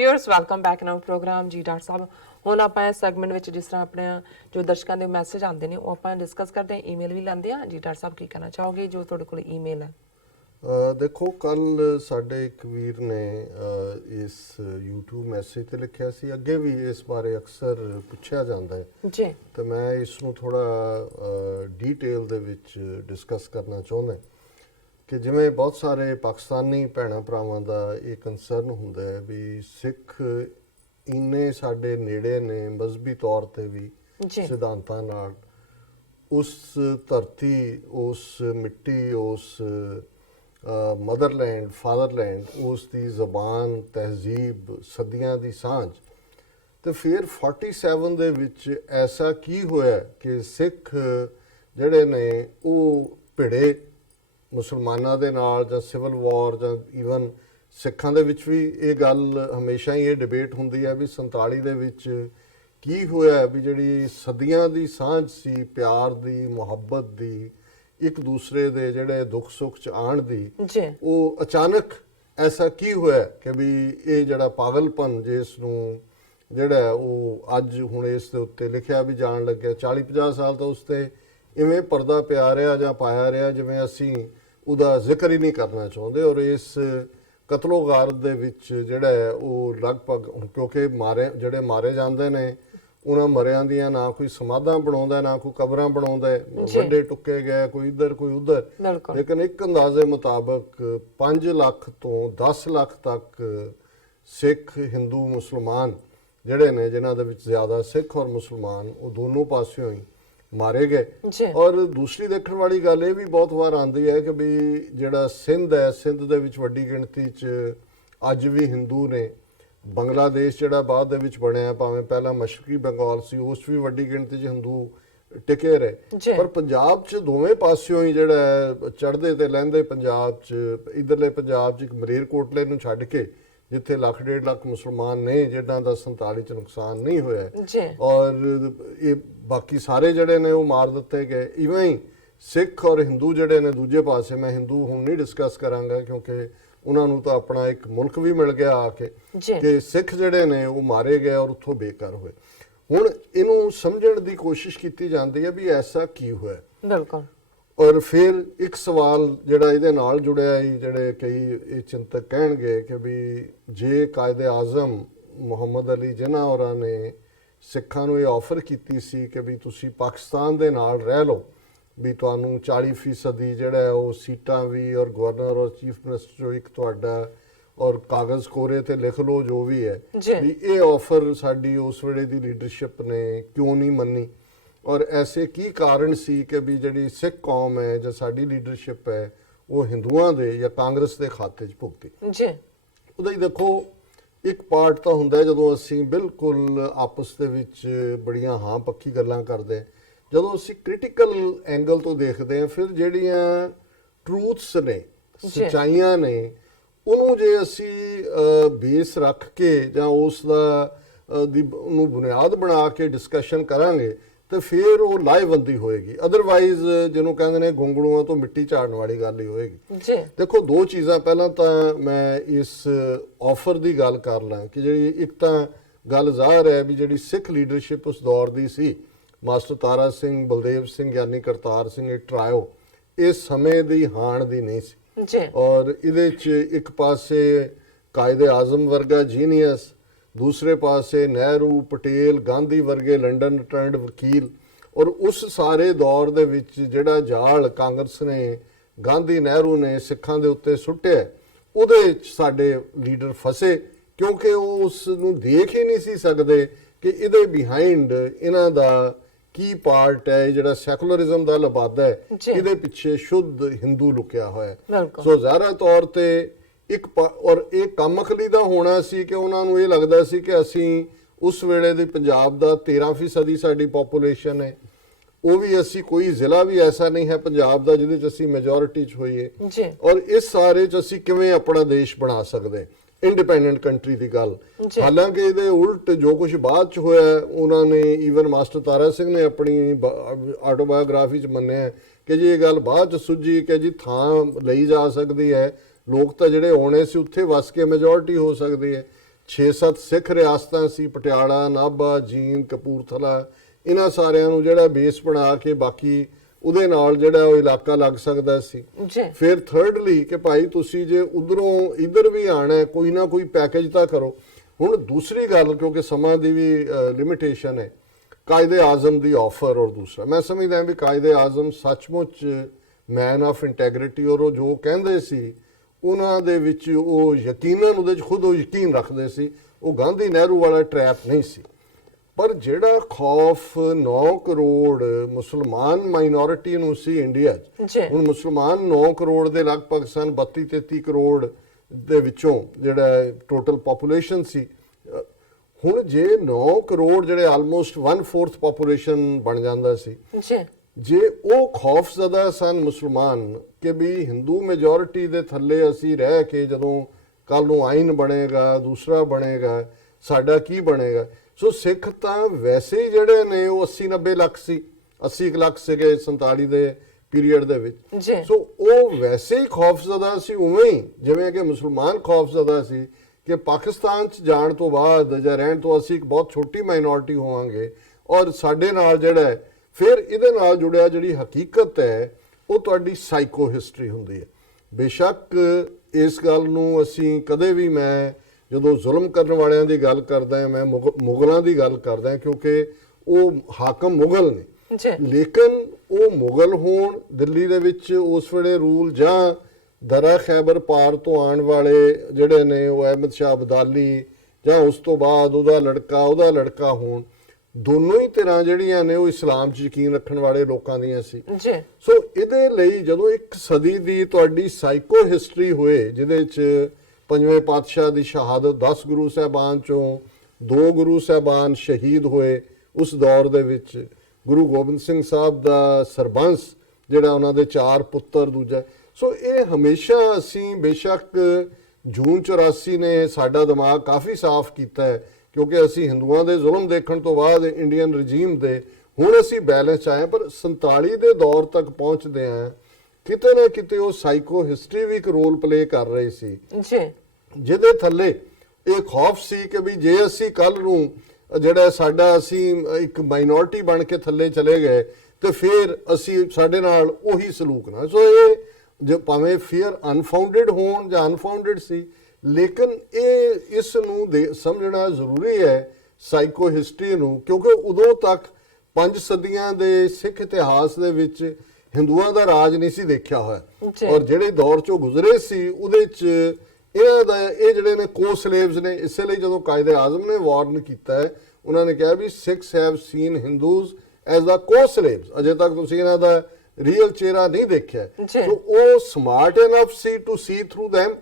Viewers welcome back now program जी doctor साहब हुण आपां इस सैगमेंट विच जिस तरह अपने जो दर्शकों के मैसेज आते हैं वो आपां डिस्कस करते हैं ईमेल भी लाते हैं जी डॉक्टर साहब की कहना चाहोगे जो तुहाडे कोल ईमेल है देखो कल साडे एक वीर ने इस यूट्यूब मैसेज ते लिखिया सी अगे भी इस बारे अक्सर पुछया जाता है जी तो मैं इसनूं थोड़ा डिटेल दे विच डिस्कस करना चाहुंदा कि जिवें बहुत सारे पाकिस्तानी भैणां भरावां दा ये कंसर्न हुंदा है भी सिख इन्ने साडे नेड़े ने मजहबी तौर ते भी सिद्धांतां नाल उस धरती उस मिट्टी उस मदरलैंड फादरलैंड उसकी जबान तहजीब सदियां की सांझ तो फिर 47 दे विच ऐसा की होया कि सिख जिहड़े ने वो भिड़े मुसलमानां दे नाल जां सिविल वॉर जां ईवन सिखां दे विच भी ये गल हमेशा ही ये डिबेट हुंदी है भी 47 दे विच की होया भी जिहड़ी सदियां की सांझ सी प्यार दी मुहब्बत दी एक दूसरे दे जिहड़े दुख सुख च आण दी वो अचानक ऐसा की होया कि भी ये जिहड़ा पागलपन जिस नूं जिहड़ा वो अज हुण इस दे उत्ते लिखिया भी जाण लग्या 40-50 साल तो उस ते इवें पर्दा पिया रहा जां पाया रहा जिवें असीं उहदा जिक्र ही नहीं करना चाहुंदे और इस कतलो गारत दे विच जिहड़ा है वो लगभग क्योंकि मारे जिहड़े मारे जांदे ने उन्हां मरियां दियां ना कोई समाधां बनाउंदा ना कोई कबरां बनाउंदा वड्डे टुके गए कोई इधर कोई उधर लेकिन एक अंदाजे मुताबक 5 लाख तो 10 लाख तक सिख हिंदू मुसलमान जिहड़े ने जिन्हां दे विच ज़्यादा सिख और मुसलमान वो दोनों पासियों ही मारे गए और दूसरी देखण वाली गल ये भी बहुत वार आंदी है कि भी जिहड़ा सिंध है सिंध दे विच वड्डी गिणती च अज भी हिंदू ने बंगलादेश जिहड़ा बाद दे विच बनया भावें पहला मशरकी बंगाल सी उस भी वड्डी गिणती च हिंदू टिके रहे पर पंजाब च दोवें पासियों ही जिहड़ा चढ़दे ते लਹਿੰਦੇ पंजाब च इधरले पंजाब च एक मलेरकोटले नूं छड्ड के जिथे 1.5 लाख मुसलमान ने जिन्हां दा 47 च नुकसान नहीं होया और ये बाकी सारे जिहड़े ने वो मार दिते गए इवें ही सिख और हिंदू जिहड़े ने दूजे पासे मैं हिंदू हुण नहीं डिस्कस करांगा क्योंकि उन्होंने तो अपना एक मुल्क भी मिल गया आके कि सिख जिहड़े ने वो मारे गए और उत्थों बेकार हुए हुण इहनूं समझण दी कोशिश की जाती है भी ऐसा की होया बिल्कुल और फिर एक सवाल जिहड़ा इहदे नाल जुड़िया ही जिहड़े कई ये चिंतक कहणगे कि भी जे कायदे आज़म मुहम्मद अली जिन्ना होरां ने सिखां नूं ये ऑफर कीती सी कि भी तुसीं पाकिस्तान दे नाल रह लो भी तुहानूं 40% जिहड़ा है वो सीटां भी और गवर्नर और चीफ मिनिस्टर चों एक तुहाडा और कागज़ कोरे ते लिख लो जो भी है भी ये ऑफर साडी उस वेले दी लीडरशिप ने क्यों नहीं मन्नी और ऐसे की कारण सी कि भी जिहड़ी सिख कौम है जां साडी लीडरशिप है वो हिंदुआं दे या कांग्रेस दे खाते च भुगती उहदा ही देखो एक पार्ट तो हुंदा जदों असीं बिल्कुल आपस दे विच बड़ियां हां पक्की गल्लां करदे ਜਦੋਂ ਅਸੀਂ ਕ੍ਰਿਟੀਕਲ ਐਂਗਲ ਤੋਂ ਦੇਖਦੇ ਹਾਂ ਫਿਰ ਜਿਹੜੀਆਂ ਟਰੂਥਸ ਨੇ ਸੱਚਾਈਆਂ ਨੇ ਉਹਨੂੰ ਜੇ ਅਸੀਂ ਬੇਸ ਰੱਖ ਕੇ ਜਾਂ ਉਸ ਦਾ ਦੀ ਉਹਨੂੰ ਬੁਨਿਆਦ ਬਣਾ ਕੇ ਡਿਸਕਸ਼ਨ ਕਰਾਂਗੇ ਤਾਂ ਫਿਰ ਉਹ ਲਾਹੇਵੰਦੀ ਹੋਏਗੀ ਅਦਰਵਾਈਜ਼ ਜਿਹਨੂੰ ਕਹਿੰਦੇ ਨੇ ਗੁੰਗਲੂਆਂ ਤੋਂ ਮਿੱਟੀ ਝਾੜਨ ਵਾਲੀ ਗੱਲ ਹੀ ਹੋਏਗੀ ਦੇਖੋ ਦੋ ਚੀਜ਼ਾਂ ਪਹਿਲਾਂ ਤਾਂ ਮੈਂ ਇਸ ਆਫਰ ਦੀ ਗੱਲ ਕਰ ਲਾਂ ਕਿ ਜਿਹੜੀ ਇੱਕ ਤਾਂ ਗੱਲ ਜ਼ਾਹਰ ਹੈ ਵੀ ਜਿਹੜੀ ਸਿੱਖ ਲੀਡਰਸ਼ਿਪ ਉਸ ਦੌਰ ਦੀ ਸੀ मास्टर तारा सिंह बलदेव सिंह यानी करतार सिंह एक ट्रायो इस समय दी हाण दी नहीं सी और इहदे च एक पासे कायदे आज़म वर्गा जीनियस दूसरे पासे नेहरू पटेल गांधी वर्गे लंडन रिटर्नड वकील और उस सारे दौर दे विच जिहड़ा जाल कांग्रेस ने गांधी नेहरू ने सिखां दे उत्ते सुट्टिया उहदे च साडे लीडर फसे क्योंकि उस नूं देख ही नहीं सी सकदे कि इहदे बिहाइंड इन्हां दा की पार्ट है जिहड़ा सैकुलरिज्म दा लबादा है इहदे पिछे शुद्ध हिंदू लुकिया होया सो ज़ाहिर तौर ते एक और ये कमखली दा होना सी कि उन्हां नूं ये लगदा सी कि असीं उस वेले दे पंजाब दा 13% साडी पॉपूलेशन है वो भी असीं कोई जिला भी ऐसा नहीं है पंजाब दा जिहदे च असीं मैजोरिटी च होईए और इस सारे च असीं किवें अपना देश बना सकदे इंडिपेंडेंट कंट्री की गल हालांकि ये उल्ट जो कुछ बाद च होया उन्होंने ईवन मास्टर तारा सिंह ने अपनी आटोबायोग्राफी च मन्निया कि जी ये गल बाद च सुझी कि जी थां लई जा सकती है लोग तो जिहड़े आने से उत्थे वस के मैजोरिटी हो सकती है 6-7 ਸਿੱਖ ਰਿਆਸਤਾਂ ਸੀ, ਪਟਿਆਲਾ, ਨਾਭਾ, ਜੀਂਦ, ਕਪੂਰਥਲਾ, ਇਹਨਾਂ ਸਾਰਿਆਂ ਨੂੰ ਜਿਹੜਾ ਬੇਸ ਬਣਾ ਕੇ ਬਾਕੀ ਉਹਦੇ ਨਾਲ ਜਿਹੜਾ ਉਹ ਇਲਾਕਾ ਲੱਗ ਸਕਦਾ ਸੀ। ਫਿਰ ਥਰਡਲੀ ਕਿ ਭਾਈ ਤੁਸੀਂ ਜੇ ਉਧਰੋਂ ਇੱਧਰ ਵੀ ਆਣਾ, ਕੋਈ ਨਾ ਕੋਈ ਪੈਕੇਜ ਤਾਂ ਕਰੋ। ਹੁਣ ਦੂਸਰੀ ਗੱਲ, ਕਿਉਂਕਿ ਸਮਾਂ ਦੀ ਵੀ ਲਿਮਿਟੇਸ਼ਨ ਹੈ, ਕਾਇਦੇ ਆਜ਼ਮ ਦੀ ਆਫਰ। ਔਰ ਦੂਸਰਾ ਮੈਂ ਸਮਝਦਾ ਵੀ ਕਾਇਦੇ ਆਜ਼ਮ ਸੱਚਮੁੱਚ ਮੈਨ ਆਫ ਇੰਟੈਗ੍ਰਿਟੀ, ਔਰ ਉਹ ਜੋ ਕਹਿੰਦੇ ਸੀ ਉਹਨਾਂ ਦੇ ਵਿੱਚ ਉਹ ਯਕੀਨਨ ਉਹਦੇ 'ਚ ਖੁਦ ਉਹ ਯਕੀਨ ਰੱਖਦੇ ਸੀ। ਉਹ ਗਾਂਧੀ ਨਹਿਰੂ ਵਾਲਾ ਟਰੈਪ ਨਹੀਂ ਸੀ। ਪਰ ਜਿਹੜਾ ਖੌਫ 9 ਕਰੋੜ ਮੁਸਲਮਾਨ ਮਾਈਨੋਰਿਟੀ ਨੂੰ ਸੀ ਇੰਡੀਆ 'ਚ, ਹੁਣ ਮੁਸਲਮਾਨ 9 ਕਰੋੜ ਦੇ ਲਗਭਗ ਸਨ, 32-33 ਕਰੋੜ ਦੇ ਵਿੱਚੋਂ ਜਿਹੜਾ ਟੋਟਲ ਪੋਪੂਲੇਸ਼ਨ ਸੀ। ਹੁਣ ਜੇ 9 ਕਰੋੜ ਜਿਹੜੇ ਆਲਮੋਸਟ 1/4 ਪੋਪੂਲੇਸ਼ਨ ਬਣ ਜਾਂਦਾ ਸੀ, ਜੇ ਉਹ ਖੌਫਜ਼ਦਾ ਸਨ ਮੁਸਲਮਾਨ ਕਿ ਵੀ ਹਿੰਦੂ ਮੈਜੋਰਿਟੀ ਦੇ ਥੱਲੇ ਅਸੀਂ ਰਹਿ ਕੇ ਜਦੋਂ ਕੱਲ ਨੂੰ ਆਇਨ ਬਣੇਗਾ, ਦੂਸਰਾ ਬਣੇਗਾ, ਸਾਡਾ ਕੀ ਬਣੇਗਾ। ਸੋ ਸਿੱਖ ਤਾਂ ਵੈਸੇ ਹੀ ਜਿਹੜੇ ਨੇ ਉਹ 80-90 ਲੱਖ ਸੀ, 80 ਲੱਖ ਸੀਗੇ 47 ਦੇ ਪੀਰੀਅਡ ਦੇ ਵਿੱਚ। ਸੋ ਉਹ ਵੈਸੇ ਹੀ ਖੌਫਜ਼ਦਾ ਸੀ, ਉਵੇਂ ਹੀ ਜਿਵੇਂ ਕਿ ਮੁਸਲਮਾਨ ਖੌਫਜ਼ਦਾ ਸੀ ਕਿ ਪਾਕਿਸਤਾਨ 'ਚ ਜਾਣ ਤੋਂ ਬਾਅਦ ਜਾਂ ਰਹਿਣ ਤੋਂ ਅਸੀਂ ਇੱਕ ਬਹੁਤ ਛੋਟੀ ਮਾਈਨੋਰਿਟੀ ਹੋਵਾਂਗੇ। ਔਰ ਸਾਡੇ ਨਾਲ ਜਿਹੜਾ ਫਿਰ ਇਹਦੇ ਨਾਲ ਜੁੜਿਆ ਜਿਹੜੀ ਹਕੀਕਤ ਹੈ ਉਹ ਤੁਹਾਡੀ ਸਾਈਕੋ ਹਿਸਟਰੀ ਹੁੰਦੀ ਹੈ। ਬੇਸ਼ੱਕ ਇਸ ਗੱਲ ਨੂੰ ਅਸੀਂ ਕਦੇ ਵੀ, ਮੈਂ ਜਦੋਂ ਜ਼ੁਲਮ ਕਰਨ ਵਾਲਿਆਂ ਦੀ ਗੱਲ ਕਰਦਾ, ਮੈਂ ਮੁਗਲਾਂ ਦੀ ਗੱਲ ਕਰਦਾ, ਕਿਉਂਕਿ ਉਹ ਹਾਕਮ ਮੁਗਲ ਨੇ, ਲੇਕਿਨ ਉਹ ਮੁਗਲ ਹੋਣ ਦਿੱਲੀ ਦੇ ਵਿੱਚ ਉਸ ਵੇਲੇ ਰੂਲ, ਜਾਂ ਦਰਾ ਖੈਬਰ ਪਾਰ ਤੋਂ ਆਉਣ ਵਾਲੇ ਜਿਹੜੇ ਨੇ ਉਹ ਅਹਿਮਦ ਸ਼ਾਹ ਅਬਦਾਲੀ, ਜਾਂ ਉਸ ਤੋਂ ਬਾਅਦ ਉਹਦਾ ਲੜਕਾ ਹੋਣ, ਦੋਨੋਂ ਹੀ ਧਿਰਾਂ ਜਿਹੜੀਆਂ ਨੇ ਉਹ ਇਸਲਾਮ 'ਚ ਯਕੀਨ ਰੱਖਣ ਵਾਲੇ ਲੋਕਾਂ ਦੀਆਂ ਸੀ। ਸੋ ਇਹਦੇ ਲਈ ਜਦੋਂ ਇੱਕ ਸਦੀ ਦੀ ਤੁਹਾਡੀ ਸਾਈਕੋ ਹਿਸਟਰੀ ਹੋਏ, ਜਿਹਦੇ 'ਚ 5ਵੇਂ ਪਾਤਸ਼ਾਹ ਦੀ ਸ਼ਹਾਦਤ, 10 ਗੁਰੂ ਸਾਹਿਬਾਨ 'ਚੋਂ 2 ਗੁਰੂ ਸਾਹਿਬਾਨ ਸ਼ਹੀਦ ਹੋਏ ਉਸ ਦੌਰ ਦੇ ਵਿੱਚ, ਗੁਰੂ ਗੋਬਿੰਦ ਸਿੰਘ ਸਾਹਿਬ ਦਾ ਸਰਬੰਸ ਜਿਹੜਾ ਉਹਨਾਂ ਦੇ 4 ਪੁੱਤਰ, ਦੂਜਾ। ਸੋ ਇਹ ਹਮੇਸ਼ਾ ਅਸੀਂ, ਬੇਸ਼ੱਕ ਜੂਨ 84 ਨੇ ਸਾਡਾ ਦਿਮਾਗ ਕਾਫੀ ਸਾਫ਼ ਕੀਤਾ ਹੈ, ਕਿਉਂਕਿ ਅਸੀਂ ਹਿੰਦੂਆਂ ਦੇ ਜ਼ੁਲਮ ਦੇਖਣ ਤੋਂ ਬਾਅਦ ਇੰਡੀਅਨ ਰਜੀਮ ਦੇ ਹੁਣ ਅਸੀਂ ਬੈਲੈਂਸ ਆਏ, ਪਰ 47 ਦੇ ਦੌਰ ਤੱਕ ਪਹੁੰਚਦੇ ਆ ਕਿਤੇ ਨਾ ਕਿਤੇ ਉਹ ਸਾਈਕੋ ਹਿਸਟਰੀ ਵੀ ਇੱਕ ਰੋਲ ਪਲੇ ਕਰ ਰਹੀ ਸੀ, ਜਿਹਦੇ ਥੱਲੇ ਇਹ ਖੌਫ ਸੀ ਕਿ ਵੀ ਜੇ ਅਸੀਂ ਕੱਲ ਨੂੰ ਜਿਹੜਾ ਸਾਡਾ, ਅਸੀਂ ਇੱਕ ਮਾਈਨੋਰਿਟੀ ਬਣ ਕੇ ਥੱਲੇ ਚਲੇ ਗਏ ਤੇ ਫਿਰ ਅਸੀਂ, ਸਾਡੇ ਨਾਲ ਉਹੀ ਸਲੂਕ ਨਾ। ਸੋ ਇਹ ਜੋ ਭਾਵੇਂ ਫੀਅਰ ਅਨਫਾਊਂਡਡ ਹੋਣ ਜਾਂ ਅਨਫਾਊਂਡਡ ਸੀ, ਲੇਕਿਨ ਇਹ ਇਸ ਨੂੰ ਸਮਝਣਾ ਜ਼ਰੂਰੀ ਹੈ ਸਾਈਕੋ ਹਿਸਟਰੀ ਨੂੰ, ਕਿਉਂਕਿ ਉਦੋਂ ਤੱਕ 5 ਸਦੀਆਂ ਦੇ ਸਿੱਖ ਇਤਿਹਾਸ ਦੇ ਵਿੱਚ ਹਿੰਦੂਆਂ ਦਾ ਰਾਜ ਨਹੀਂ ਸੀ ਦੇਖਿਆ ਹੋਇਆ। ਔਰ ਜਿਹੜੇ ਦੌਰ 'ਚੋਂ ਗੁਜ਼ਰੇ ਸੀ ਉਹਦੇ 'ਚ ਇਹਨਾਂ ਦਾ, ਇਹ ਜਿਹੜੇ ਨੇ ਕੋ ਸਲੇਵਸ ਨੇ। ਇਸੇ ਲਈ ਜਦੋਂ ਕਾਇਦੇ ਆਜ਼ਮ ਨੇ ਵਾਰਨ ਕੀਤਾ ਹੈ, ਉਹਨਾਂ ਨੇ ਕਿਹਾ ਵੀ Sikhs have seen Hindus as the co slaves. ਅਜੇ ਤੱਕ ਤੁਸੀਂ ਇਹਨਾਂ ਦਾ ਰੀਅਲ ਚਿਹਰਾ ਨਹੀਂ ਦੇਖਿਆ। ਸੋ ਉਹ ਸਮਾਰਟ ਇਨਫ ਸੀ ਟੂ ਸੀ ਥਰੂ ਦੈਮ।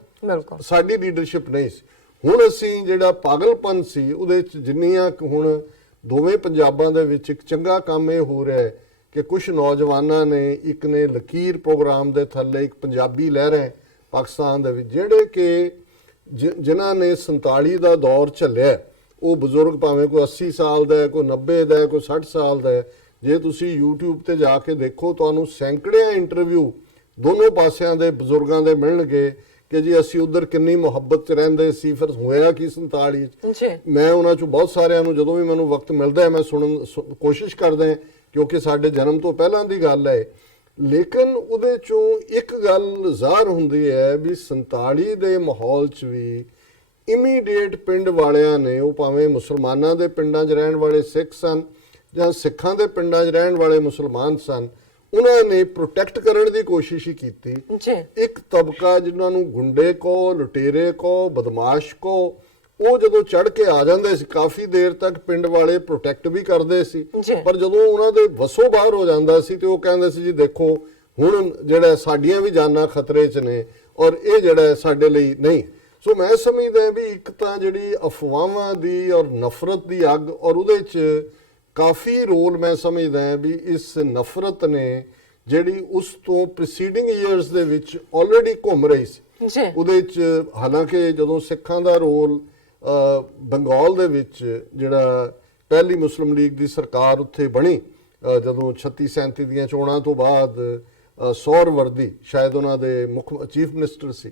ਸਾਡੀ ਲੀਡਰਸ਼ਿਪ ਨਹੀਂ ਸੀ। ਹੁਣ ਅਸੀਂ ਜਿਹੜਾ ਪਾਗਲਪਨ ਸੀ ਉਹਦੇ 'ਚ ਜਿੰਨੀਆਂ ਹੁਣ ਦੋਵੇਂ ਪੰਜਾਬਾਂ ਦੇ ਵਿੱਚ ਇੱਕ ਚੰਗਾ ਕੰਮ ਇਹ ਹੋ ਰਿਹਾ ਹੈ ਕਿ ਕੁਝ ਨੌਜਵਾਨਾਂ ਨੇ, ਇੱਕ ਨੇ ਲਕੀਰ ਪ੍ਰੋਗਰਾਮ ਦੇ ਥੱਲੇ ਇੱਕ ਪੰਜਾਬੀ ਲਹਿਰਾਂ ਪਾਕਿਸਤਾਨ ਦੇ ਵਿੱਚ, ਜਿਹੜੇ ਕਿ ਜਿਨ੍ਹਾਂ ਨੇ 47 ਦਾ ਦੌਰ ਝੱਲਿਆ, ਉਹ ਬਜ਼ੁਰਗ ਭਾਵੇਂ ਕੋਈ 80 ਸਾਲ ਦਾ ਹੈ, ਕੋਈ 90 ਦਾ ਹੈ, ਕੋਈ 60 ਸਾਲ ਦਾ ਹੈ। ਜੇ ਤੁਸੀਂ YouTube ਤੇ ਜਾ ਕੇ ਦੇਖੋ, ਤੁਹਾਨੂੰ ਸੈਂਕੜਿਆਂ ਇੰਟਰਵਿਊ ਦੋਨੋਂ ਪਾਸਿਆਂ ਦੇ ਬਜ਼ੁਰਗਾਂ ਦੇ ਮਿਲਣਗੇ ਕਿ ਜੀ ਅਸੀਂ ਉਧਰ ਕਿੰਨੀ ਮੁਹੱਬਤ 'ਚ ਰਹਿੰਦੇ ਸੀ, ਫਿਰ ਹੋਇਆ ਕੀ 47 'ਚ। ਮੈਂ ਉਹਨਾਂ 'ਚੋਂ ਬਹੁਤ ਸਾਰਿਆਂ ਨੂੰ, ਜਦੋਂ ਵੀ ਮੈਨੂੰ ਵਕਤ ਮਿਲਦਾ ਹੈ, ਮੈਂ ਸੁਣਨ ਕੋਸ਼ਿਸ਼ ਕਰਦਾ, ਕਿਉਂਕਿ ਸਾਡੇ ਜਨਮ ਤੋਂ ਪਹਿਲਾਂ ਦੀ ਗੱਲ ਹੈ। ਲੇਕਿਨ ਉਹਦੇ 'ਚੋਂ ਇੱਕ ਗੱਲ ਜ਼ਾਹਰ ਹੁੰਦੀ ਹੈ ਵੀ 47 ਦੇ ਮਾਹੌਲ 'ਚ ਵੀ ਇਮੀਡੀਏਟ ਪਿੰਡ ਵਾਲਿਆਂ ਨੇ, ਉਹ ਭਾਵੇਂ ਮੁਸਲਮਾਨਾਂ ਦੇ ਪਿੰਡਾਂ 'ਚ ਰਹਿਣ ਵਾਲੇ ਸਿੱਖ ਸਨ ਜਾਂ ਸਿੱਖਾਂ ਦੇ ਪਿੰਡਾਂ 'ਚ ਰਹਿਣ ਵਾਲੇ ਮੁਸਲਮਾਨ ਸਨ, ਉਹਨਾਂ ਨੇ ਪ੍ਰੋਟੈਕਟ ਕਰਨ ਦੀ ਕੋਸ਼ਿਸ਼ ਹੀ ਕੀਤੀ। ਇੱਕ ਤਬਕਾ ਜਿਹਨਾਂ ਨੂੰ ਗੁੰਡੇ ਕੋ, ਲੁਟੇਰੇ ਕੋ, ਬਦਮਾਸ਼ ਕੋ, ਉਹ ਜਦੋਂ ਚੜ ਕੇ ਆ ਜਾਂਦੇ ਸੀ, ਕਾਫੀ ਦੇਰ ਤੱਕ ਪਿੰਡ ਵਾਲੇ ਪ੍ਰੋਟੈਕਟ ਵੀ ਕਰਦੇ ਸੀ, ਪਰ ਜਦੋਂ ਉਹਨਾਂ ਦੇ ਵਸੋਂ ਬਾਹਰ ਹੋ ਜਾਂਦਾ ਸੀ ਤੇ ਉਹ ਕਹਿੰਦੇ ਸੀ ਜੀ ਦੇਖੋ ਹੁਣ ਜਿਹੜਾ ਸਾਡੀਆਂ ਵੀ ਜਾਨਾਂ ਖਤਰੇ 'ਚ ਨੇ ਔਰ ਇਹ ਜਿਹੜਾ ਸਾਡੇ ਲਈ ਨਹੀਂ। ਸੋ ਮੈਂ ਸਮਝਦਾ ਵੀ ਇੱਕ ਤਾਂ ਜਿਹੜੀ ਅਫਵਾਹਾਂ ਦੀ ਔਰ ਨਫ਼ਰਤ ਦੀ ਅੱਗ, ਔਰ ਉਹਦੇ 'ਚ ਕਾਫੀ ਰੋਲ ਮੈਂ ਸਮਝਦਾ ਵੀ ਇਸ ਨਫ਼ਰਤ ਨੇ ਜਿਹੜੀ ਉਸ ਤੋਂ ਪ੍ਰੀਸੀਡਿੰਗ ਈਅਰਸ ਦੇ ਵਿੱਚ ਆਲਰੇਡੀ ਘੁੰਮ ਰਹੀ ਸੀ। ਉਹਦੇ 'ਚ ਹਾਲਾਂਕਿ ਜਦੋਂ ਸਿੱਖਾਂ ਦਾ ਰੋਲ ਬੰਗਾਲ ਦੇ ਵਿੱਚ, ਜਿਹੜਾ ਪਹਿਲੀ ਮੁਸਲਿਮ ਲੀਗ ਦੀ ਸਰਕਾਰ ਉੱਥੇ ਬਣੀ ਜਦੋਂ 36-37 ਦੀਆਂ ਚੋਣਾਂ ਤੋਂ ਬਾਅਦ, ਸੌਰਵਰਦੀ ਸ਼ਾਇਦ ਉਹਨਾਂ ਦੇ ਮੁੱਖ ਚੀਫ ਮਿਨਿਸਟਰ ਸੀ,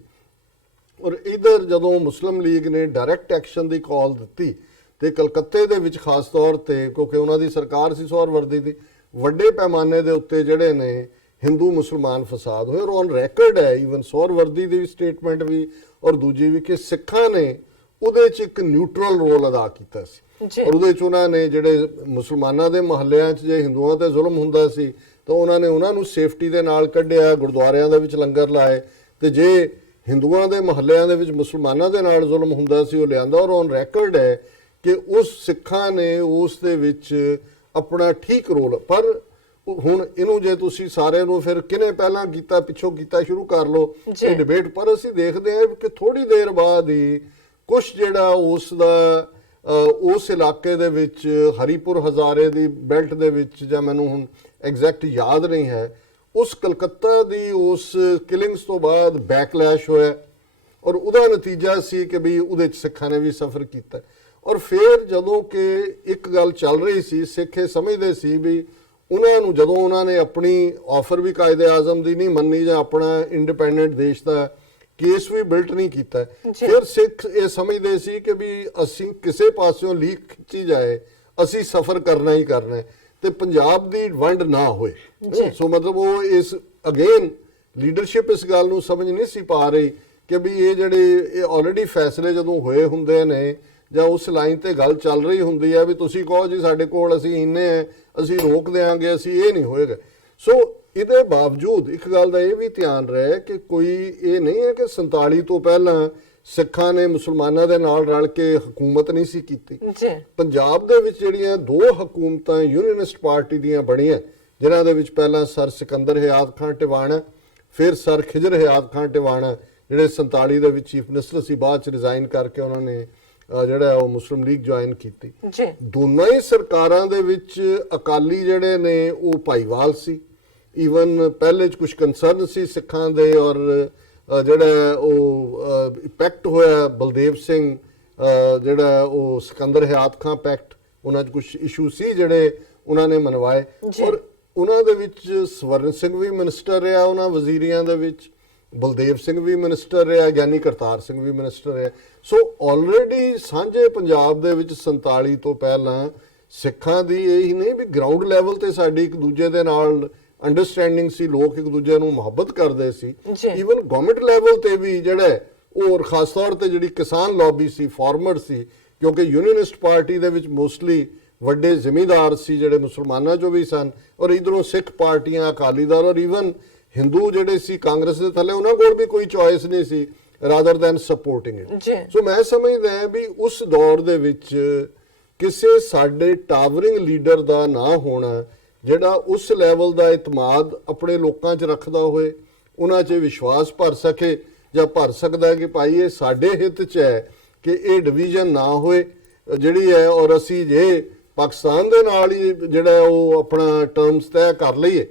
ਔਰ ਇਧਰ ਜਦੋਂ ਮੁਸਲਿਮ ਲੀਗ ਨੇ ਡਾਇਰੈਕਟ ਐਕਸ਼ਨ ਦੀ ਕਾਲ ਦਿੱਤੀ ਤੇ ਕਲਕੱਤੇ ਦੇ ਵਿੱਚ ਖਾਸ ਤੌਰ ਤੇ, ਕਿਉਂਕਿ ਉਹਨਾਂ ਦੀ ਸਰਕਾਰ ਸੀ ਸੌਰਵਰਦੀ ਦੀ, ਵੱਡੇ ਪੈਮਾਨੇ ਦੇ ਉੱਤੇ ਜਿਹੜੇ ਨੇ ਹਿੰਦੂ ਮੁਸਲਮਾਨ ਫਸਾਦ ਹੋਏ। ਔਰ ਔਨ ਰੈਕਰਡ ਹੈ ਈਵਨ ਸੌਰਵਰਦੀ ਦੀ ਵੀ ਸਟੇਟਮੈਂਟ ਵੀ ਔਰ ਦੂਜੀ ਵੀ ਕਿ ਸਿੱਖਾਂ ਨੇ ਉਹਦੇ 'ਚ ਇੱਕ ਨਿਊਟਰਲ ਰੋਲ ਅਦਾ ਕੀਤਾ ਸੀ। ਔਰ ਉਹਦੇ 'ਚ ਉਹਨਾਂ ਨੇ ਜਿਹੜੇ ਮੁਸਲਮਾਨਾਂ ਦੇ ਮਹੱਲਿਆਂ 'ਚ ਜੇ ਹਿੰਦੂਆਂ ਤੇ ਜ਼ੁਲਮ ਹੁੰਦਾ ਸੀ ਤਾਂ ਉਹਨਾਂ ਨੇ ਉਹਨਾਂ ਨੂੰ ਸੇਫਟੀ ਦੇ ਨਾਲ ਕੱਢਿਆ, ਗੁਰਦੁਆਰਿਆਂ ਦੇ ਵਿੱਚ ਲੰਗਰ ਲਾਏ, ਤੇ ਜੇ ਹਿੰਦੂਆਂ ਦੇ ਮਹੱਲਿਆਂ ਦੇ ਵਿੱਚ ਮੁਸਲਮਾਨਾਂ ਦੇ ਨਾਲ ਜ਼ੁਲਮ ਹੁੰਦਾ ਸੀ ਉਹ ਲਿਆਂਦਾ। ਔਰ ਔਨ ਰੈਕਰਡ ਹੈ ਕਿ ਉਸ ਸਿੱਖਾਂ ਨੇ ਉਸ ਦੇ ਵਿੱਚ ਆਪਣਾ ਠੀਕ ਰੋਲ, ਪਰ ਹੁਣ ਇਹਨੂੰ ਜੇ ਤੁਸੀਂ ਸਾਰੇ ਨੂੰ ਫਿਰ ਕਿਹਨੇ ਪਹਿਲਾਂ ਕੀਤਾ ਪਿੱਛੋਂ ਕੀਤਾ ਸ਼ੁਰੂ ਕਰ ਲਓ ਇਹ ਡਿਬੇਟ। ਪਰ ਅਸੀਂ ਦੇਖਦੇ ਹਾਂ ਕਿ ਥੋੜੀ ਦੇਰ ਬਾਅਦ ਹੀ ਕੁਛ ਜਿਹੜਾ ਉਸ ਦਾ ਉਸ ਇਲਾਕੇ ਦੇ ਵਿੱਚ ਹਰੀਪੁਰ ਹਜ਼ਾਰੇ ਦੀ ਬੈਲਟ ਦੇ ਵਿੱਚ, ਜਾਂ ਮੈਨੂੰ ਹੁਣ ਐਗਜ਼ੈਕਟ ਯਾਦ ਨਹੀਂ ਹੈ, ਉਸ ਕਲਕੱਤਾ ਦੀ ਉਸ ਕਿਲਿੰਗਸ ਤੋਂ ਬਾਅਦ ਬੈਕਲੈਸ਼ ਹੋਇਆ ਔਰ ਉਹਦਾ ਨਤੀਜਾ ਸੀ ਕਿ ਵੀ ਉਹਦੇ 'ਚ ਸਿੱਖਾਂ ਨੇ ਵੀ ਸਫਰ ਕੀਤਾ। ਔਰ ਫਿਰ ਜਦੋਂ ਕਿ ਇੱਕ ਗੱਲ ਚੱਲ ਰਹੀ ਸੀ, ਸਿੱਖ ਇਹ ਸਮਝਦੇ ਸੀ ਵੀ ਉਹਨਾਂ ਨੂੰ ਜਦੋਂ ਉਹਨਾਂ ਨੇ ਆਪਣੀ ਆਫਰ ਵੀ ਕਾਇਦੇ ਆਜ਼ਮ ਦੀ ਨਹੀਂ ਮੰਨੀ ਜਾਂ ਆਪਣਾ ਇੰਡੀਪੈਂਡੈਂਟ ਦੇਸ਼ ਦਾ ਕੇਸ ਵੀ ਬਿਲਟ ਨਹੀਂ ਕੀਤਾ, ਫਿਰ ਸਿੱਖ ਇਹ ਸਮਝਦੇ ਸੀ ਕਿ ਵੀ ਅਸੀਂ ਕਿਸੇ ਪਾਸਿਓਂ ਲੀਕ ਖਿੱਚੀ ਜਾਏ ਅਸੀਂ ਸਫਰ ਕਰਨਾ ਹੀ ਕਰਨਾ ਤੇ ਪੰਜਾਬ ਦੀ ਵੰਡ ਨਾ ਹੋਏ। ਸੋ ਮਤਲਬ ਉਹ ਇਸ ਅਗੇਨ ਲੀਡਰਸ਼ਿਪ ਇਸ ਗੱਲ ਨੂੰ ਸਮਝ ਨਹੀਂ ਸੀ ਪਾ ਰਹੀ ਕਿ ਵੀ ਇਹ ਜਿਹੜੇ ਆਲਰੇਡੀ ਫੈਸਲੇ ਜਦੋਂ ਹੋਏ ਹੁੰਦੇ ਨੇ ਜਾਂ ਉਸ ਲਾਈਨ ਤੇ ਗੱਲ ਚੱਲ ਰਹੀ ਹੁੰਦੀ ਹੈ ਵੀ ਤੁਸੀਂ ਕਹੋ ਜੀ ਸਾਡੇ ਕੋਲ ਅਸੀਂ ਇੰਨੇ ਆ ਅਸੀਂ ਰੋਕ ਦੇਾਂਗੇ, ਅਸੀਂ ਇਹ ਨਹੀਂ ਹੋਏਗਾ। ਸੋ ਇਹਦੇ ਬਾਵਜੂਦ ਇੱਕ ਗੱਲ ਦਾ ਇਹ ਵੀ ਧਿਆਨ ਰਹੇ ਕਿ ਕੋਈ ਇਹ ਨਹੀਂ ਹੈ ਕਿ 47 ਤੋਂ ਪਹਿਲਾਂ ਸਿੱਖਾਂ ਨੇ ਮੁਸਲਮਾਨਾਂ ਦੇ ਨਾਲ ਰਲ ਕੇ ਹਕੂਮਤ ਨਹੀਂ ਸੀ ਕੀਤੀ। ਪੰਜਾਬ ਦੇ ਵਿੱਚ ਜਿਹੜੀਆਂ ਦੋ ਹਕੂਮਤਾਂ ਯੂਨੀਅਨਿਸਟ ਪਾਰਟੀ ਦੀਆਂ ਬਣੀਆਂ, ਜਿਨ੍ਹਾਂ ਦੇ ਵਿੱਚ ਪਹਿਲਾਂ ਸਰ ਸਿਕੰਦਰ ਹਯਾਤ ਖਾਨ ਟਿਵਾਣਾ, ਫਿਰ ਸਰ ਖਿਜਰ ਹਯਾਤ ਖਾਨ ਟਿਵਾਣਾ, ਜਿਹੜੇ 47 ਦੇ ਵਿੱਚ ਚੀਫ ਮਿਨਿਸਟਰ ਸੀ, ਬਾਅਦ ਚ ਰਿਜ਼ਾਈਨ ਕਰਕੇ ਉਹਨਾਂ ਨੇ ਜਿਹੜਾ ਉਹ ਮੁਸਲਿਮ ਲੀਗ ਜੁਆਇਨ ਕੀਤੀ। ਦੋਨਾਂ ਹੀ ਸਰਕਾਰਾਂ ਦੇ ਵਿੱਚ ਅਕਾਲੀ ਜਿਹੜੇ ਨੇ ਉਹ ਭਾਈਵਾਲ ਸੀ। ਈਵਨ ਪਹਿਲੇ 'ਚ ਕੁਝ ਕੰਸਰਨ ਸੀ ਸਿੱਖਾਂ ਦੇ, ਔਰ ਜਿਹੜਾ ਉਹ ਪੈਕਟ ਹੋਇਆ ਬਲਦੇਵ ਸਿੰਘ ਜਿਹੜਾ ਉਹ ਸਿਕੰਦਰ ਹਯਾਤ ਖਾਨ ਪੈਕਟ, ਉਹਨਾਂ 'ਚ ਕੁਝ ਇਸ਼ੂ ਸੀ ਜਿਹੜੇ ਉਹਨਾਂ ਨੇ ਮਨਵਾਏ। ਔਰ ਉਹਨਾਂ ਦੇ ਵਿੱਚ ਸਵਰਨ ਸਿੰਘ ਵੀ ਮਿਨਿਸਟਰ ਰਿਹਾ, ਉਹਨਾਂ ਵਜ਼ੀਰੀਆਂ ਦੇ ਵਿੱਚ ਬਲਦੇਵ ਸਿੰਘ ਵੀ ਮਿਨਿਸਟਰ ਰਿਹਾ, ਗਿਆਨੀ ਕਰਤਾਰ ਸਿੰਘ ਵੀ ਮਿਨਿਸਟਰ ਰਿਹਾ। ਸੋ ਆਲਰੇਡੀ ਸਾਂਝੇ ਪੰਜਾਬ ਦੇ ਵਿੱਚ 47 ਤੋਂ ਪਹਿਲਾਂ ਸਿੱਖਾਂ ਦੀ ਇਹ ਨਹੀਂ ਵੀ ਗਰਾਊਂਡ ਲੈਵਲ ਤੇ ਸਾਡੀ ਇੱਕ ਦੂਜੇ ਦੇ ਨਾਲ ਅੰਡਰਸਟੈਂਡਿੰਗ ਸੀ, ਲੋਕ ਇੱਕ ਦੂਜੇ ਨੂੰ ਮੁਹੱਬਤ ਕਰਦੇ ਸੀ। ਈਵਨ ਗਵਰਨਮੈਂਟ ਲੈਵਲ ਤੇ ਵੀ ਜਿਹੜਾ ਉਹ ਖਾਸ ਤੌਰ ਤੇ ਜਿਹੜੀ ਕਿਸਾਨ ਲੌਬੀ ਸੀ, ਫਾਰਮਰ ਸੀ, ਕਿਉਂਕਿ ਯੂਨੀਅਨਿਸਟ ਪਾਰਟੀ ਦੇ ਵਿੱਚ ਮੋਸਟਲੀ ਵੱਡੇ ਜ਼ਿਮੀਂਦਾਰ ਸੀ ਜਿਹੜੇ ਮੁਸਲਮਾਨਾਂ ਚੋਂ ਵੀ ਸਨ, ਔਰ ਇਧਰੋਂ ਸਿੱਖ ਪਾਰਟੀਆਂ, ਅਕਾਲੀ ਦਲ ਔਰ ਈਵਨ ਹਿੰਦੂ ਜਿਹੜੇ ਸੀ ਕਾਂਗਰਸ ਦੇ ਥੱਲੇ, ਉਹਨਾਂ ਕੋਲ ਵੀ ਕੋਈ ਚੋਇਸ ਨਹੀਂ ਸੀ ਰਾਦਰ ਦੈਨ ਸਪੋਰਟਿੰਗ ਇਟ। ਸੋ ਮੈਂ ਸਮਝਦਾ ਵੀ ਉਸ ਦੌਰ ਦੇ ਵਿੱਚ ਕਿਸੇ ਸਾਡੇ ਟਾਵਰਿੰਗ ਲੀਡਰ ਦਾ ਨਾ ਹੋਣਾ ਜਿਹੜਾ ਉਸ ਲੈਵਲ ਦਾ ਇਤਮਾਦ ਆਪਣੇ ਲੋਕਾਂ 'ਚ ਰੱਖਦਾ ਹੋਏ, ਉਹਨਾਂ 'ਚ ਵਿਸ਼ਵਾਸ ਭਰ ਸਕੇ ਜਾਂ ਭਰ ਸਕਦਾ ਕਿ ਭਾਈ ਇਹ ਸਾਡੇ ਹਿੱਤ 'ਚ ਹੈ ਕਿ ਇਹ ਡਿਵੀਜ਼ਨ ਨਾ ਹੋਏ ਜਿਹੜੀ ਹੈ, ਔਰ ਅਸੀਂ ਜੇ ਪਾਕਿਸਤਾਨ ਦੇ ਨਾਲ ਹੀ ਜਿਹੜਾ ਉਹ ਆਪਣਾ ਟਰਮਸ ਤੈਅ ਕਰ ਲਈਏ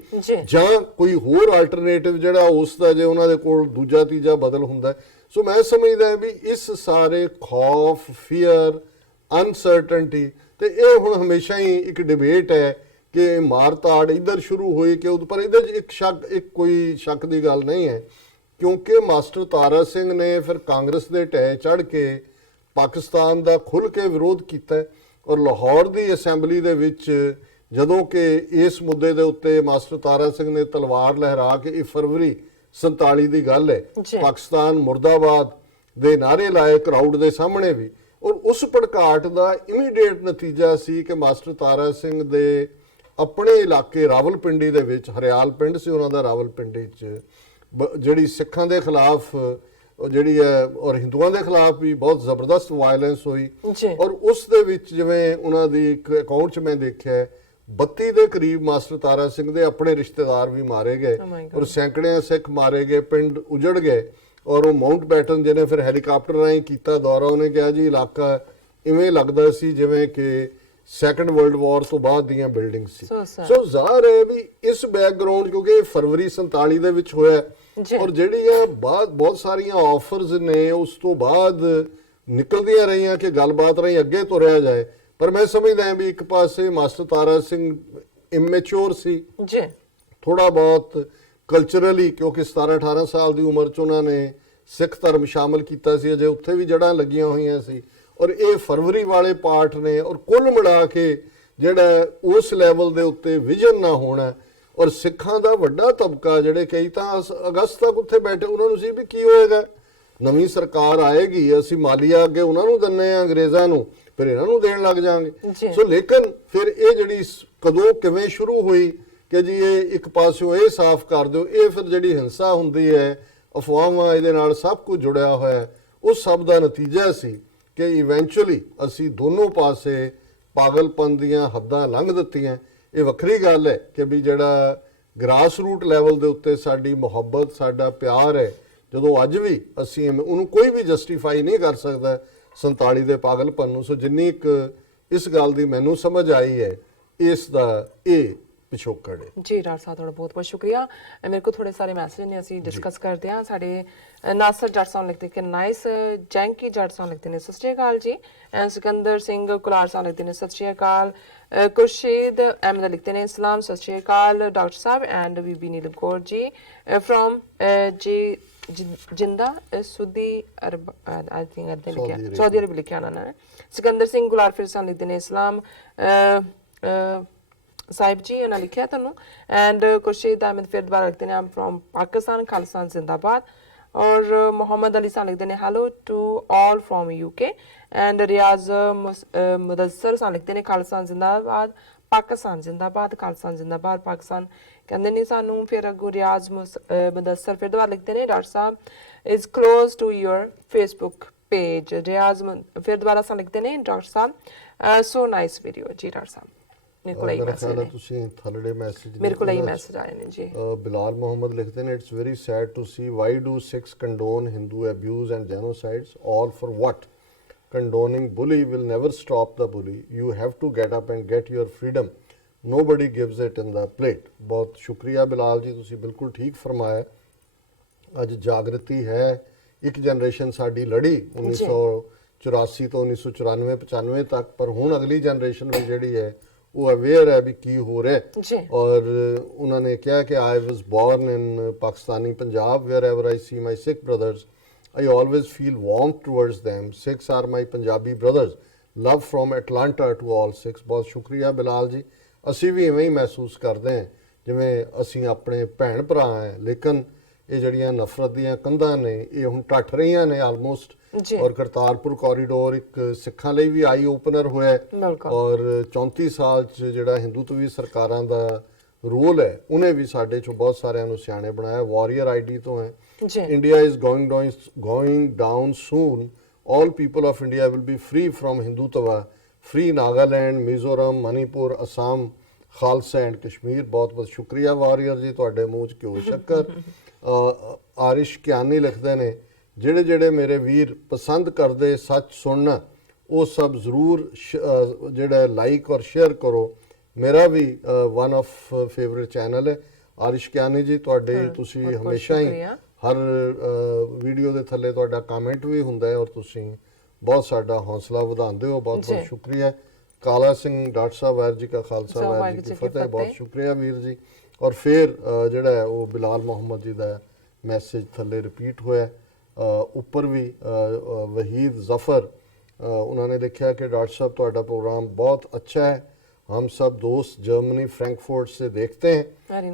ਜਾਂ ਕੋਈ ਹੋਰ ਆਲਟਰਨੇਟਿਵ ਜਿਹੜਾ ਉਸ ਦਾ ਜੇ ਉਹਨਾਂ ਦੇ ਕੋਲ ਦੂਜਾ ਤੀਜਾ ਬਦਲ ਹੁੰਦਾ। ਸੋ ਮੈਂ ਸਮਝਦਾ ਵੀ ਇਸ ਸਾਰੇ ਖੌਫ, ਫੀਅਰ, ਅਨਸਰਟਨਟੀ ਤੇ ਇਹ ਹੁਣ ਹਮੇਸ਼ਾ ਹੀ ਇੱਕ ਡਿਬੇਟ ਹੈ ਕਿ ਮਾਰ-ਤਾੜ ਇੱਧਰ ਸ਼ੁਰੂ ਹੋਈ ਕਿ ਪਰ ਇਹਦੇ 'ਚ ਇੱਕ ਕੋਈ ਸ਼ੱਕ ਦੀ ਗੱਲ ਨਹੀਂ ਹੈ, ਕਿਉਂਕਿ ਮਾਸਟਰ ਤਾਰਾ ਸਿੰਘ ਨੇ ਫਿਰ ਕਾਂਗਰਸ ਦੇ ਢਹਿ ਚੜ੍ਹ ਕੇ ਪਾਕਿਸਤਾਨ ਦਾ ਖੁੱਲ੍ਹ ਕੇ ਵਿਰੋਧ ਕੀਤਾ ਔਰ ਲਾਹੌਰ ਦੀ ਅਸੈਂਬਲੀ ਦੇ ਵਿੱਚ ਜਦੋਂ ਕਿ ਇਸ ਮੁੱਦੇ ਦੇ ਉੱਤੇ ਮਾਸਟਰ ਤਾਰਾ ਸਿੰਘ ਨੇ ਤਲਵਾਰ ਲਹਿਰਾ ਕੇ, ਇਹ ਫਰਵਰੀ 47 ਦੀ ਗੱਲ ਹੈ, ਪਾਕਿਸਤਾਨ ਮੁਰਦਾਬਾਦ ਦੇ ਨਾਅਰੇ ਲਾਏ ਕਰਾਊਡ ਦੇ ਸਾਹਮਣੇ ਵੀ। ਔਰ ਉਸ ਭੜਕਾਟ ਦਾ ਇਮੀਡੀਏਟ ਨਤੀਜਾ ਸੀ ਕਿ ਮਾਸਟਰ ਤਾਰਾ ਸਿੰਘ ਦੇ ਆਪਣੇ ਇਲਾਕੇ ਰਾਵਲਪਿੰਡੀ ਦੇ ਵਿੱਚ, ਹਰਿਆਲ ਪਿੰਡ ਸੀ ਉਹਨਾਂ ਦਾ ਰਾਵਲਪਿੰਡੀ 'ਚ, ਜਿਹੜੀ ਸਿੱਖਾਂ ਦੇ ਖਿਲਾਫ ਜਿਹੜੀ ਹੈ ਔਰ ਹਿੰਦੂਆਂ ਦੇ ਖਿਲਾਫ ਵੀ ਬਹੁਤ ਜ਼ਬਰਦਸਤ ਵਾਇਲੈਂਸ ਹੋਈ। ਔਰ ਉਸ ਦੇ ਵਿੱਚ ਜਿਵੇਂ ਉਹਨਾਂ ਦੀ ਇੱਕ ਅਕਾਊਂਟ 'ਚ ਮੈਂ ਦੇਖਿਆ 32 ਦੇ ਕਰੀਬ ਮਾਸਟਰ ਤਾਰਾ ਸਿੰਘ ਦੇ ਆਪਣੇ ਰਿਸ਼ਤੇਦਾਰ ਵੀ ਮਾਰੇ ਗਏ ਔਰ ਸੈਂਕੜੇ ਸਿੱਖ ਮਾਰੇ ਗਏ, ਪਿੰਡ ਉਜੜ ਗਏ। ਔਰ ਉਹ ਮਾਊਂਟ ਬੈਟਨ ਜਿਹਨੇ ਫਿਰ ਹੈਲੀਕਾਪਟਰ ਰਾਹੀਂ ਕੀਤਾ ਦੌਰਾ, ਉਹਨੇ ਕਿਹਾ ਜੀ ਇਲਾਕਾ ਇਵੇਂ ਲੱਗਦਾ ਸੀ ਜਿਵੇਂ ਕਿ ਸੈਕੰਡ ਵਰਲਡ ਵਾਰ ਤੋਂ ਬਾਅਦ ਦੀਆਂ ਬਿਲਡਿੰਗ ਸੀ। ਸੋ ਜ਼ਾਹਰ ਹੈ ਵੀ ਇਸ ਬੈਕਗ੍ਰਾਉਂਡ, ਕਿਉਂਕਿ ਫਰਵਰੀ 47 ਦੇ ਵਿੱਚ ਹੋਇਆ ਔਰ ਜਿਹੜੀਆਂ ਬਾਅਦ ਬਹੁਤ ਸਾਰੀਆਂ ਆਫਰਸ ਨੇ ਉਸ ਤੋਂ ਬਾਅਦ ਨਿਕਲਦੀਆਂ ਰਹੀਆਂ ਕਿ ਗੱਲਬਾਤ ਰਾਹੀਂ ਅੱਗੇ ਤੁਰਿਆ ਜਾਏ। ਪਰ ਮੈਂ ਸਮਝਦਾ ਵੀ ਇੱਕ ਪਾਸੇ ਮਾਸਟਰ ਤਾਰਾ ਸਿੰਘ ਇਮੈਚੁਰ ਸੀ ਥੋੜਾ ਬਹੁਤ ਕਲਚਰਲੀ, ਕਿਉਂਕਿ 17-18 ਸਾਲ ਦੀ ਉਮਰ 'ਚ ਉਹਨਾਂ ਨੇ ਸਿੱਖ ਧਰਮ ਸ਼ਾਮਲ ਕੀਤਾ ਸੀ, ਅਜੇ ਉੱਥੇ ਵੀ ਜੜ੍ਹਾਂ ਲੱਗੀਆਂ ਹੋਈਆਂ ਸੀ। ਔਰ ਇਹ ਫਰਵਰੀ ਵਾਲੇ ਪਾਠ ਨੇ, ਔਰ ਕੁੱਲ ਮਿਲਾ ਕੇ ਜਿਹੜਾ ਉਸ ਲੈਵਲ ਦੇ ਉੱਤੇ ਵਿਜ਼ਨ ਨਾ ਹੋਣਾ। ਔਰ ਸਿੱਖਾਂ ਦਾ ਵੱਡਾ ਤਬਕਾ ਜਿਹੜੇ ਕਈ ਤਾਂ ਅਗਸਤ ਤੱਕ ਉੱਥੇ ਬੈਠੇ, ਉਹਨਾਂ ਨੂੰ ਸੀ ਵੀ ਕੀ ਹੋਏਗਾ, ਨਵੀਂ ਸਰਕਾਰ ਆਏਗੀ, ਅਸੀਂ ਮਾਲੀਆ ਅੱਗੇ ਉਹਨਾਂ ਨੂੰ ਦਿੰਨੇ ਆ ਅੰਗਰੇਜ਼ਾਂ ਨੂੰ, ਫਿਰ ਇਹਨਾਂ ਨੂੰ ਦੇਣ ਲੱਗ ਜਾਾਂਗੇ। ਸੋ ਲੇਕਿਨ ਫਿਰ ਇਹ ਜਿਹੜੀ ਕਦੋਂ ਕਿਵੇਂ ਸ਼ੁਰੂ ਹੋਈ ਕਿ ਜੀ ਇਹ ਇੱਕ ਪਾਸਿਓਂ ਇਹ ਸਾਫ਼ ਕਰ ਦਿਓ, ਇਹ ਫਿਰ ਜਿਹੜੀ ਹਿੰਸਾ ਹੁੰਦੀ ਹੈ, ਅਫਵਾਹਾਂ, ਇਹਦੇ ਨਾਲ ਸਭ ਕੁਝ ਜੁੜਿਆ ਹੋਇਆ, ਉਸ ਸਭ ਦਾ ਨਤੀਜਾ ਸੀ ਕਿ ਇਵੈਂਚੁਅਲੀ ਅਸੀਂ ਦੋਨੋਂ ਪਾਸੇ ਪਾਗਲਪਨ ਦੀਆਂ ਹੱਦਾਂ ਲੰਘ ਦਿੱਤੀਆਂ। ਇਹ ਵੱਖਰੀ ਗੱਲ ਹੈ ਕਿ ਵੀ ਜਿਹੜਾ ਗ੍ਰਾਸ ਰੂਟ ਲੈਵਲ ਦੇ ਉੱਤੇ ਸਾਡੀ ਮੁਹੱਬਤ, ਸਾਡਾ ਪਿਆਰ ਹੈ, ਜਦੋਂ ਅੱਜ ਵੀ ਅਸੀਂ ਉਹਨੂੰ ਕੋਈ ਵੀ ਜਸਟੀਫਾਈ ਨਹੀਂ ਕਰ ਸਕਦਾ 47 ਦੇ ਪਾਗਲਪਨ ਨੂੰ। ਸੋ ਜਿੰਨੀ ਇੱਕ ਇਸ ਗੱਲ ਦੀ ਮੈਨੂੰ ਸਮਝ ਆਈ ਹੈ, ਇਸ ਦਾ ਇਹ ਪਿਛੋਕੜ ਹੈ। ਜੀ ਡਾਕਟਰ ਸਾਹਿਬ ਤੁਹਾਡਾ ਬਹੁਤ ਬਹੁਤ ਸ਼ੁਕਰੀਆ। ਮੇਰੇ ਕੋਲ ਥੋੜੇ ਸਾਰੇ ਮੈਸੇਜ ਨੇ, ਅਸੀਂ ਡਿਸਕਸ ਕਰਦੇ ਹਾਂ। ਸਾਡੇ ਨਾਸਰ ਜੱਟ ਸਾਹਿਬ ਲਿਖਦੇ ਕਿ ਨਾਈਸ, ਜੈਂਕੀ ਜੱਟ ਸਾਹਿਬ ਲਿਖਦੇ ਨੇ ਸਤਿ ਸ਼੍ਰੀ ਅਕਾਲ ਜੀ, ਐਂਡ ਸਿਕੰਦਰ ਸਿੰਘ ਕੁਲਾਰ ਸਾਹਿਬ ਲਿਖਦੇ ਨੇ ਸਤਿ ਸ਼੍ਰੀ ਅਕਾਲ। ਖੁਰਸ਼ੀਦ ਅਹਿਮਦ ਲਿਖਦੇ ਨੇ ਸਲਾਮ, ਸਤਿ ਸ਼੍ਰੀ ਅਕਾਲ doctor Sahib and Bibi Neelam Kaur ji from ਜੀ ਜਿੰਦਾ ਸਊਦੀ ਅਰਬ, ਆਈ ਥਿੰਕ ਅੱਧੇ ਲਿਖਿਆ ਸਾਊਦੀ ਅਰਬ ਲਿਖਿਆ ਉਹਨਾਂ ਨੇ। ਸਿਕੰਦਰ ਸਿੰਘ ਗੁਲਾਰ ਫਿਰ ਸਾਹਿਬ ਲਿਖਦੇ ਨੇ ਇਸਲਾਮ ਸਾਹਿਬ ਜੀ, ਉਹਨਾਂ ਲਿਖਿਆ ਤੁਹਾਨੂੰ। ਐਂਡ ਖੁਰਸ਼ੀਦ ਅਹਿਮਦ ਫਿਰ ਦੁਬਾਰਾ ਲਿਖਦੇ ਨੇ ਆਮ ਫਰੋਮ ਪਾਕਿਸਤਾਨ, ਖਾਲਿਸਤਾਨ ਜ਼ਿੰਦਾਬਾਦ। ਔਰ ਮੁਹੰਮਦ ਅਲੀ ਸਾਹਿਬ ਲਿਖਦੇ ਨੇ hello to all from UK। And Riaz Mudassar Sahib ਲਿਖਦੇ ਨੇ ਖਾਲਿਸਤਾਨ ਜ਼ਿੰਦਾਬਾਦ, ਪਾਕਿਸਤਾਨ ਜ਼ਿੰਦਾਬਾਦ, ਖਾਲਿਸਤਾਨ ਜ਼ਿੰਦਾਬਾਦ, ਪਾਕਿਸਤਾਨ ਕਹਿੰਦੇ ਨੇ ਸਾਨੂੰ। ਫਿਰ ਅੱਗੋਂ ਰਿਆਜ਼ ਮੁਦੱਸਰ ਫਿਰ ਦੁਬਾਰਾ ਲਿਖਦੇ ਨੇ ਡਾਕਟਰ ਸਾਹਿਬ is close to your Facebook page. Riaz ਫਿਰ ਦੁਬਾਰਾ ਸਾਹਿਬ ਲਿਖਦੇ ਨੇ ਡਾਕਟਰ ਸਾਹਿਬ ਸੋ ਨਾਈਸ ਵੀਡੀਓ। ਜੀ ਡਾਕਟਰ ਸਾਹਿਬ ਮੇਰੇ ਕੋਲ ਤੁਸੀਂ ਥੱਲੜੇ ਮੈਸੇਜ ਮੇਰੇ ਕੋਲ ਮੈਸੇਜ ਆਏ ਨੇ ਜੀ। ਬਿਲਾਲ ਮੁਹੰਮਦ ਲਿਖਦੇ ਨੇ it's very sad to see why do Sikhs condone Hindu abuse and genocides all for what condoning bully will never stop the bully, you have to get up and get your freedom, nobody gives it in the plate। ਬਹੁਤ ਸ਼ੁਕਰੀਆ ਬਿਲਾਲ ਜੀ, ਤੁਸੀਂ ਬਿਲਕੁਲ ਠੀਕ ਫਰਮਾਇਆ। ਅੱਜ ਜਾਗਰਤੀ ਹੈ, ਇੱਕ generation ਸਾਡੀ ਲੜੀ 1984 ਤੋਂ 1994-95 ਤੱਕ, ਪਰ ਹੁਣ ਅਗਲੀ ਜਨਰੇਸ਼ਨ ਵੀ ਜਿਹੜੀ ਹੈ ਉਹ ਅਵੇਅਰ ਹੈ ਵੀ ਕੀ ਹੋ ਰਿਹਾ। ਔਰ ਉਹਨਾਂ ਨੇ ਕਿਹਾ ਕਿ I was born in Pakistani Punjab, wherever I see my Sikh brothers I always feel warmth towards them, Sikhs are my Punjabi brothers, love from Atlanta to all Sikhs। ਬਹੁਤ ਸ਼ੁਕਰੀਆ ਬਿਲਾਲ ਜੀ, ਅਸੀਂ ਵੀ ਇਵੇਂ ਹੀ ਮਹਿਸੂਸ ਕਰਦੇ ਹਾਂ ਜਿਵੇਂ ਅਸੀਂ ਆਪਣੇ ਭੈਣ ਭਰਾ ਹੈ, ਲੇਕਿਨ ਇਹ ਜਿਹੜੀਆਂ ਨਫ਼ਰਤ ਦੀਆਂ ਕੰਧਾਂ ਨੇ ਇਹ ਹੁਣ ਟੱਟ ਰਹੀਆਂ ਨੇ ਆਲਮੋਸਟ। ਔਰ ਕਰਤਾਰਪੁਰ ਕੋਰੀਡੋਰ ਇੱਕ ਸਿੱਖਾਂ ਲਈ ਵੀ ਆਈ ਓਪਨਰ ਹੋਇਆ, ਔਰ 34 ਸਾਲ 'ਚ ਜਿਹੜਾ ਹਿੰਦੂਤਵੀ ਸਰਕਾਰਾਂ ਦਾ ਰੋਲ ਹੈ ਉਹਨੇ ਵੀ ਸਾਡੇ 'ਚੋਂ ਬਹੁਤ ਸਾਰਿਆਂ ਨੂੰ ਸਿਆਣੇ ਬਣਾਇਆ। ਵਾਰੀਅਰ ID ਤੋਂ ਹੈ India is going down soon, all people of India will be free from Hindutva, free Nagaland, Mizoram, Manipur, Assam, Khalsa and Kashmir। बहुत बहुत शुक्रिया वारियर जी, ਤੁਹਾਡੇ ਮੂੰਹ 'ਚ ਘਿਓ ਸ਼ੱਕਰ। ਆਰਿਸ਼ ਕਿਆਨੀ ਲਿਖਦੇ ਨੇ ਜਿਹੜੇ ਜਿਹੜੇ ਮੇਰੇ ਵੀਰ ਪਸੰਦ ਕਰਦੇ ਸੱਚ ਸੁਣਨਾ ਉਹ ਸਭ ਜ਼ਰੂਰ ਜਿਹੜਾ ਲਾਈਕ ਔਰ ਸ਼ੇਅਰ ਕਰੋ। ਮੇਰਾ ਵੀ ਵਨ ਆਫ ਫੇਵਰਿਟ ਚੈਨਲ ਹੈ ਆਰਿਸ਼ ਕਿਆਨੀ ਜੀ, ਤੁਹਾਡੇ ਤੁਸੀਂ ਹਮੇਸ਼ਾ ਹੀ ਹਰ ਵੀਡੀਓ ਦੇ ਥੱਲੇ ਤੁਹਾਡਾ ਕਮੈਂਟ ਵੀ ਹੁੰਦਾ ਹੈ ਔਰ ਤੁਸੀਂ ਬਹੁਤ ਸਾਡਾ ਹੌਸਲਾ ਵਧਾਉਂਦੇ ਹੋ। ਬਹੁਤ ਬਹੁਤ ਸ਼ੁਕਰੀਆ। ਕਾਲਾ ਸਿੰਘ ਡਾਕਟਰ ਸਾਹਿਬ ਵਾਹਿਗੁਰੂ ਜੀ ਕਾ ਖਾਲਸਾ ਵਾਹਿਗੁਰੂ ਜੀ ਕੀ ਫਤਿਹ। ਬਹੁਤ ਸ਼ੁਕਰੀਆ ਵੀਰ ਜੀ। ਔਰ ਫਿਰ ਜਿਹੜਾ ਹੈ ਉਹ ਬਿਲਾਲ ਮੁਹੰਮਦ ਜੀ ਦਾ ਮੈਸੇਜ ਥੱਲੇ ਰਿਪੀਟ ਹੋਇਆ। ਉੱਪਰ ਵੀ ਵਹੀਦ ਜ਼ਫਰ ਉਹਨਾਂ ਨੇ ਲਿਖਿਆ ਕਿ ਡਾਕਟਰ ਸਾਹਿਬ ਤੁਹਾਡਾ प्रोग्राम बहुत अच्छा है, हम सब दोस्त जर्मनी फ्रैंकफर्ट से देखते हैं।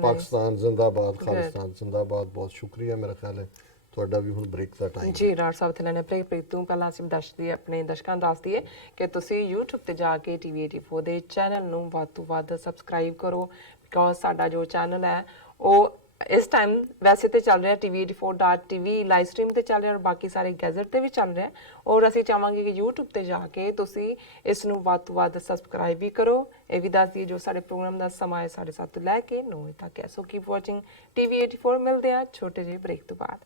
पाकिस्तान जिंदाबाद, खालिस्तान जिंदाबाद। बहुत शुक्रिया। मेरा ख्याल है ਤੁਹਾਡਾ ਵੀ ਹੁਣ ਬ੍ਰੇਕ ਦਾ ਟਾਈਮ ਜੀ। ਡਾਕਟਰ ਸਾਹਿਬ ਥੱਲੇ ਨੇ ਬ੍ਰੇਕ ਤੋਂ ਪਹਿਲਾਂ ਅਸੀਂ ਦੱਸਦੀ ਆਪਣੇ ਦਰਸ਼ਕਾਂ ਨੂੰ ਦੱਸਦੀ ਹੈ ਕਿ ਤੁਸੀਂ YouTube ਤੇ ਜਾ ਕੇ TV84 ਦੇ ਚੈਨਲ ਨੂੰ ਵੱਧ ਤੋਂ ਵੱਧ ਸਬਸਕ੍ਰਾਈਬ ਕਰੋ, ਬਿਕੋਜ਼ ਸਾਡਾ ਜੋ ਚੈਨਲ ਹੈ ਉਹ ਇਸ ਟਾਈਮ ਵੈਸੇ ਤੇ ਚੱਲ ਰਿਹਾ TV84.tv ਲਾਈਵ ਸਟ੍ਰੀਮ ਤੇ ਚੱਲ ਰਿਹਾ ਔਰ ਬਾਕੀ ਸਾਰੇ ਗੈਜ਼ਟ ਤੇ ਵੀ ਚੱਲ ਰਿਹਾ, ਔਰ ਅਸੀਂ ਚਾਹਾਂਗੇ ਕਿ YouTube ਤੇ ਜਾ ਕੇ ਤੁਸੀਂ ਇਸ ਨੂੰ ਵੱਧ ਤੋਂ ਵੱਧ ਸਬਸਕ੍ਰਾਈਬ ਵੀ ਕਰੋ। ਇਹ ਵੀ ਦੱਸ ਦਈਏ ਜੋ ਸਾਡੇ ਪ੍ਰੋਗਰਾਮ ਦਾ ਸਮਾਂ ਹੈ 7:30 ਤੋਂ ਲੈ ਕੇ 9 ਵਜੇ ਤੱਕ ਹੈ। ਸੋ ਕੀਪ ਵਾਚਿੰਗ TV84। ਮਿਲਦੇ ਆ ਛੋਟੇ ਜਿਹੇ ਬ੍ਰੇਕ ਤੋਂ ਬਾਅਦ।